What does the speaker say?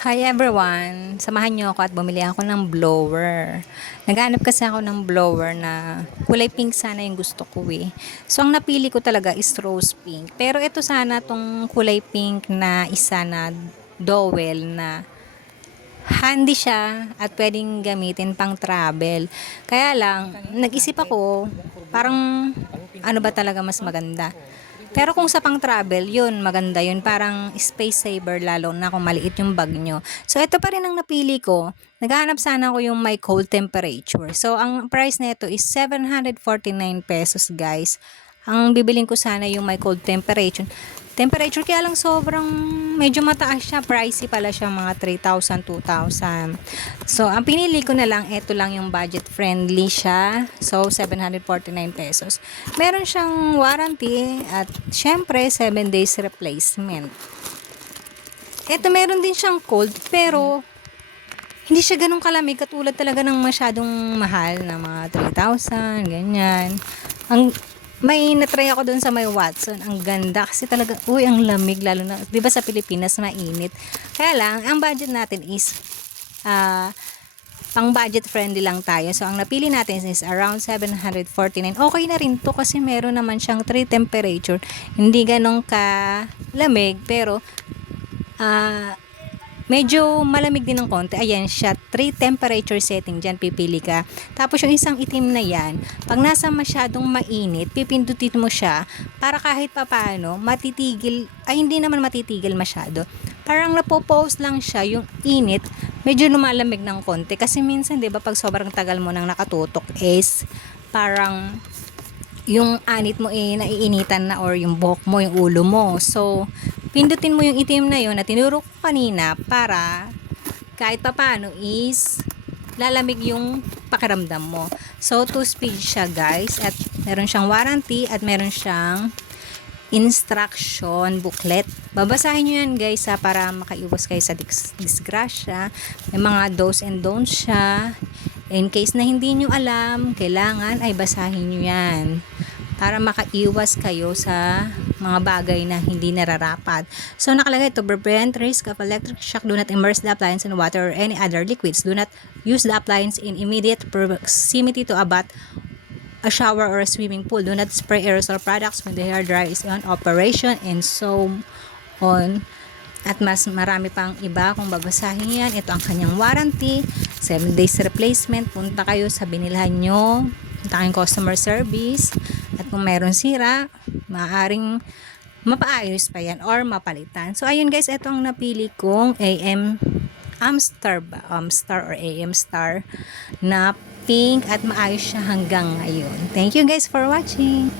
Hi everyone! Samahan niyo ako at bumili ako ng blower. Naghanap kasi ako ng blower na kulay pink sana yung gusto ko eh. So ang napili ko talaga is rose pink. Pero ito sana tong kulay pink na isa na dowel na handy siya at pwedeng gamitin pang travel. Kaya lang, nag-isip ako, parang ano ba talaga mas maganda? Pero kung sa pang travel, yun, maganda yun. Parang space saver lalo na kung maliit yung bag nyo. So, ito pa rin ang napili ko. Naghahanap sana ako yung may cold temperature. So, ang price nito is 749 pesos, guys. Ang bibiling ko sana yung may cold temperature. Kaya lang sobrang medyo mataas siya. Pricey pala siya, mga 3,000, 2,000. So, ang pinili ko na lang, ito lang yung budget friendly siya. So, 749 pesos. Meron siyang warranty at syempre 7 days replacement. Ito meron din siyang cold pero hindi siya ganun kalamig katulad talaga ng masyadong mahal na mga 3,000, ganyan. Ang may natry ako doon sa may Watson. Ang ganda kasi talaga, uy, ang lamig lalo na, 'di ba sa Pilipinas mainit. Kaya lang ang budget natin is pang budget friendly lang tayo. So ang napili natin is around 749. Okay na rin to kasi meron naman siyang 3 temperature. Hindi ganun ka lamig pero medyo malamig din ng konti. Ayan siya, 3 temperature setting dyan, pipili ka. Tapos yung isang itim na yan, pag nasa masyadong mainit, pipindutin mo siya para kahit papaano, matitigil, ay hindi naman matitigil masyado. Parang napopost lang siya, yung init, medyo lumalamig ng konti. Kasi minsan, di ba, pag sobrang tagal mo nang nakatutok is, parang yung anit mo naiinitan na or yung buhok mo, yung ulo mo. So, pindutin mo yung itim na yun na tinuro ko kanina para kahit papaano is lalamig yung pakiramdam mo. So, 2-speed siya guys at meron siyang warranty at meron siyang instruction booklet. Babasahin nyo yan guys para makaiwas kayo sa disgrasya. May mga do's and don'ts siya. In case na hindi nyo alam, kailangan ay basahin nyo yan para makaiwas kayo sa mga bagay na hindi nararapat. So, nakalagay ito, prevent risk of electric shock. Do not immerse the appliance in water or any other liquids. Do not use the appliance in immediate proximity to a bath, a shower, or a swimming pool. Do not spray aerosol products when the hair dryer is on operation, and so on. At mas marami pang iba kung babasahin yan. Ito ang kanyang warranty, 7 days replacement. Punta kayo sa binilhan nyo, punta kayong customer service, at kung meron sira, maaaring mapaayos pa yan or mapalitan. So ayun guys, ito ang napili kong Amstar or AM Star na pink at maayos siya hanggang ngayon. Thank you guys for watching.